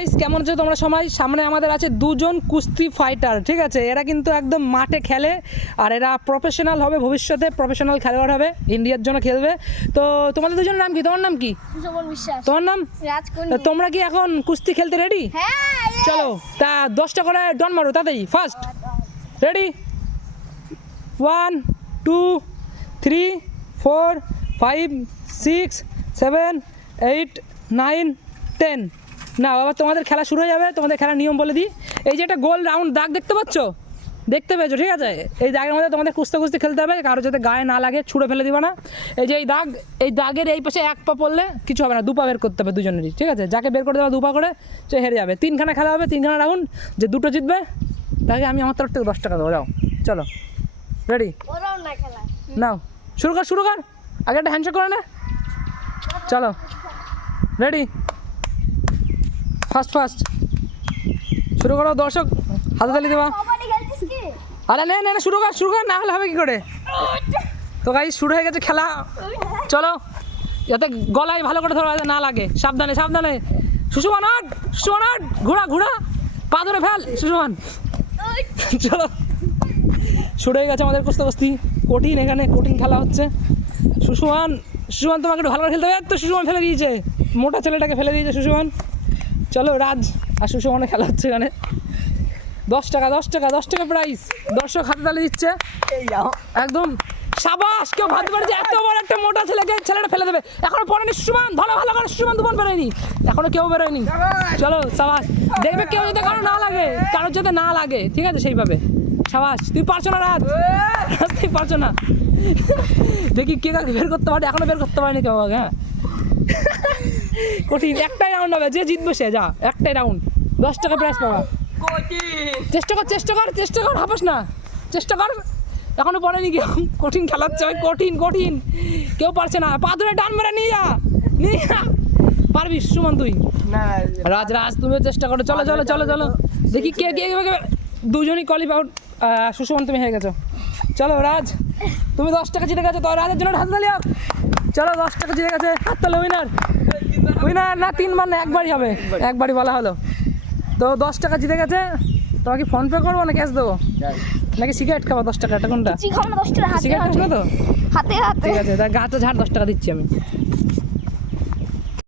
Guys কেমন আছো তোমরা সবাই? সামনে আমাদের আছে দুজন কুস্তি ফাইটার ঠিক আছে? এরা কিন্তু একদম মাঠে খেলে আর এরা প্রফেশনাল হবে ভবিষ্যতে প্রফেশনাল খেলোয়াড় হবে ইন্ডিয়ার জন্য খেলবে। তো তোমাদের দুজনের নাম কি? তোমার নাম কি? তোমার নাম? তোমরা কি এখন কুস্তি খেলতে রেডি হ্যাঁ চলো তা দশটা করে ডন মারো তাড়াতাড়ি first ready one two three four five six seven eight nine ten না, বাবা, তোমাদের খেলা শুরু হয়ে যাবে, তোমাদের খেলার নিয়ম বলে দিই। এই যে একটা গোল রাউন্ড দাগ দেখতে পাচ্ছ? দেখতে পেয়েছ, ঠিক আছে? এই দাগের মধ্যে তোমাদের কুস্তে কুস্তি খেলতে হবে কারও যাতে গায়ে না লাগে, ছুঁড়ে ফেলে দিবা না। এই যে এই দাগ, এই দাগের এই পাশে এক পা পড়লে কিছু হবে না, দু পা বের করতে হবে দুজনেরই, ঠিক আছে? যাকে বের করে দেবে দুপা করে, সে হেরে যাবে। তিনখানা খেলা হবে, তিনখানা রাউন্ড যে দুটো জিতবে, তাকে আমি আমার তরফ থেকে দশ টাকা দেবো, যাও, চলো। রেডি নাও, শুরু কর শুরু কর। আগে একটা হ্যান্ডশেক করে না। চলো। রেডি ফার্স্ট ফার্স্ট শুরু করো দর্শক। হাতে তালি দেওয়া আরে নে নে শুরু কর শুরু কর না হলে হবে কি করে? তো গাই শুরু হয়ে গেছে খেলা। চলো। যাতে গলায় ভালো করে ধরা না লাগে। সাবধানে সাবধানে। সুষমান আট সুষমান আট ঘোড়া ঘোড়া। পা ধরে ফেল সুষমান চলো। শুরু হয়ে গেছে আমাদের কুস্তি কুস্তি কঠিন এখানে কঠিন খেলা হচ্ছে। সুষমান সুষমান তোমাকে একটু ভালো করে খেলতে হবে। তো সুষমান ফেলে দিয়েছে। মোটা ছেলেটাকে ফেলে দিয়েছে সুষমান চলো রাজ আর সুষমানের খেলা হচ্ছে এখানে। দশ টাকা দশ টাকা দশ টাকা প্রাইস দর্শক হাতে তালি দিচ্ছে। একদম সাবাস কেউ ভাবতে পারে যে এত বড় একটা মোটা ছেলেকে ছেলেটা ফেলে দেবে। এখনও পড়েনি সুমান ধরো ভালো করে সুমান দুমান বেরোয়নি। এখনও কেউ বেরোয়নি। চলো সাবাস। দেখবে কেউ যদি কারও না লাগে কারোর যাতে না লাগে ঠিক আছে সেইভাবে। সাবাস তুই পারছ না রাত তুই পারছ না। দেখি কে কাকে বের করতে পারে। এখনও বের করতে পারেনি কেউ আগে, হ্যাঁ। কঠিন একটাই রাউন্ড হবে যে জিতবে সে যা একটাই রাউন্ড দশ টাকা প্রাইস পাবা। চেষ্টা কর চেষ্টা কর চেষ্টা কর হাফাস না। চেষ্টা কর। এখনও পড়েনি কেউ। কঠিন খেলাচ্ছে ভাই কঠিন কঠিন। কেউ পারছে না। পা ধরে ডান মেরে নিয়ে যা নিয়ে যা। পারবি সুমন তুই। রাজ রাজ তুমিও চেষ্টা করো। চলো চলো চলো চলো। দেখি কে কে দুজনই কোয়ালিফাই আউট সুষমন তুমি হেরে গেছো। চলো রাজ তুমি দশ টাকা জিতে গেছো। তো রাজের জন্য হাত তালি। চলো দশ টাকা জিতে গেছে। হাত তালে উইনার উইনার না তিনবার না একবারই হবে। একবারই। বলা হলো। তো দশ টাকা জিতে গেছে। তোমাকে ফোন পে করব না ক্যাশ দেবো? নাকি সিগারেট খাব দশ টাকা? একটা কোনটা? দশ টাকা হাতে সিগারেট খাব না তো? হাতে হাতে। ঠিক আছে তা গাছটা ঝাড় দশ টাকা দিচ্ছি আমি।